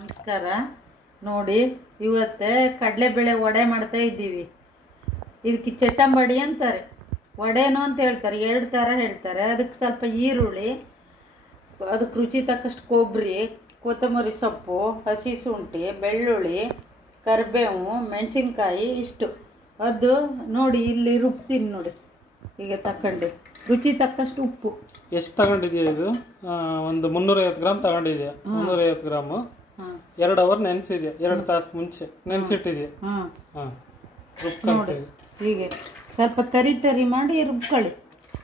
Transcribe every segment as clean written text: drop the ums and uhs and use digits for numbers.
ನಮಸ್ಕಾರ. ನೋಡಿ ಇವತ್ತೇ ಕಡಲೆಬೇಳೆ ವಡೆ ಮಾಡ್ತಾ ಇದ್ದೀವಿ. ಇದಕ್ಕೆ ಚಟ್ಟಂಬಡಿ ಅಂತಾರೆ, ವಡೆನೋ ಅಂತ ಹೇಳ್ತಾರೆ, ಎರಡು ಥರ ಹೇಳ್ತಾರೆ. ಅದಕ್ಕೆ ಸ್ವಲ್ಪ ಈರುಳ್ಳಿ, ಅದಕ್ಕೆ ರುಚಿ ತಕ್ಕಷ್ಟು ಕೊಬ್ಬರಿ, ಕೊತ್ತಂಬರಿ ಸೊಪ್ಪು, ಹಸಿ ಶುಂಠಿ, ಬೆಳ್ಳುಳ್ಳಿ, ಕರಿಬೇವು, ಮೆಣಸಿನ್ಕಾಯಿ ಇಷ್ಟು. ಅದು ನೋಡಿ ಇಲ್ಲಿ ರುಬ್ತೀನಿ ನೋಡಿ, ಈಗ ತಗೊಂಡು ರುಚಿ ತಕ್ಕಷ್ಟು ಉಪ್ಪು. ಎಷ್ಟು ತಗೊಂಡಿದೆಯಾ? ಇದು ಒಂದು 350 ಗ್ರಾಮ್ ತಗೊಂಡಿದ್ಯಾ? 350 ಗ್ರಾಮು 2 ಅವರ್ ನೆನೆಸಿದ್ಯಾ? 2 ತಾಸು ಮುಂಚೆ ನೆನೆಸಿಟ್ಟಿದ್ಯಾ? ಹಾಂ, ರುಬ್ಕೊಳ್ತೀವಿ. ಹೀಗೆ ಸ್ವಲ್ಪ ತರಿ ಮಾಡಿ ರುಬ್ಕೊಳ್ಳಿ.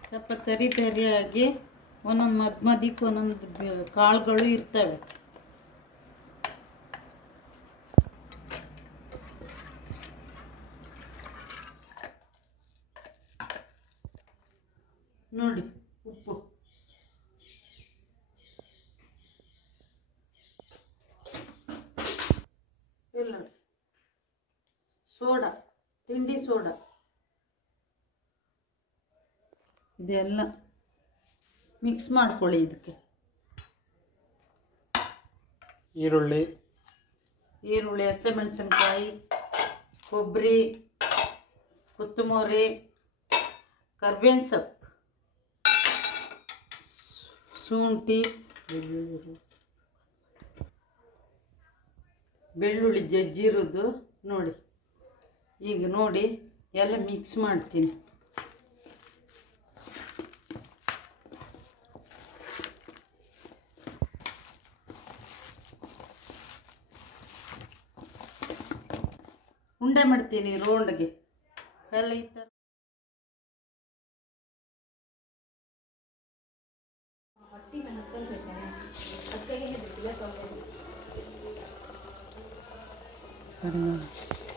ಸ್ವಲ್ಪ ತರಿಯಾಗಿ ಒಂದೊಂದು ಮಧ್ಯಕ್ಕೆ ಒಂದೊಂದು ಕಾಳುಗಳು ಇರ್ತವೆ. ನೋಡಿ ಉಪ್ಪು, ಇಲ್ಲ ನೋಡಿ ಸೋಡಾ, ತಿಂಡಿ ಸೋಡಾ, ಇದೆಲ್ಲ ಮಿಕ್ಸ್ ಮಾಡ್ಕೊಳ್ಳಿ. ಇದಕ್ಕೆ ಈರುಳ್ಳಿ, ಹಸಿಮೆಣಸಿನ್ಕಾಯಿ, ಕೊಬ್ಬರಿ, ಕೊತ್ತಂಬರಿ, ಕರ್ಬೇವಿನ ಸೊಪ್ಪು, ಶುಂಠಿ, ಬೆಳ್ಳುಳ್ಳಿ ಜಜ್ಜಿರೋದು ನೋಡಿ. ಈಗ ನೋಡಿ ಎಲ್ಲ ಮಿಕ್ಸ್ ಮಾಡ್ತೀನಿ. ಉಂಡೆ ಮಾಡ್ತೀನಿ ರೌಂಡ್ಗೆ ಎಲ್ಲ ಈ ಥರ.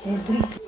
ಹೆದ್ರಿಕೆ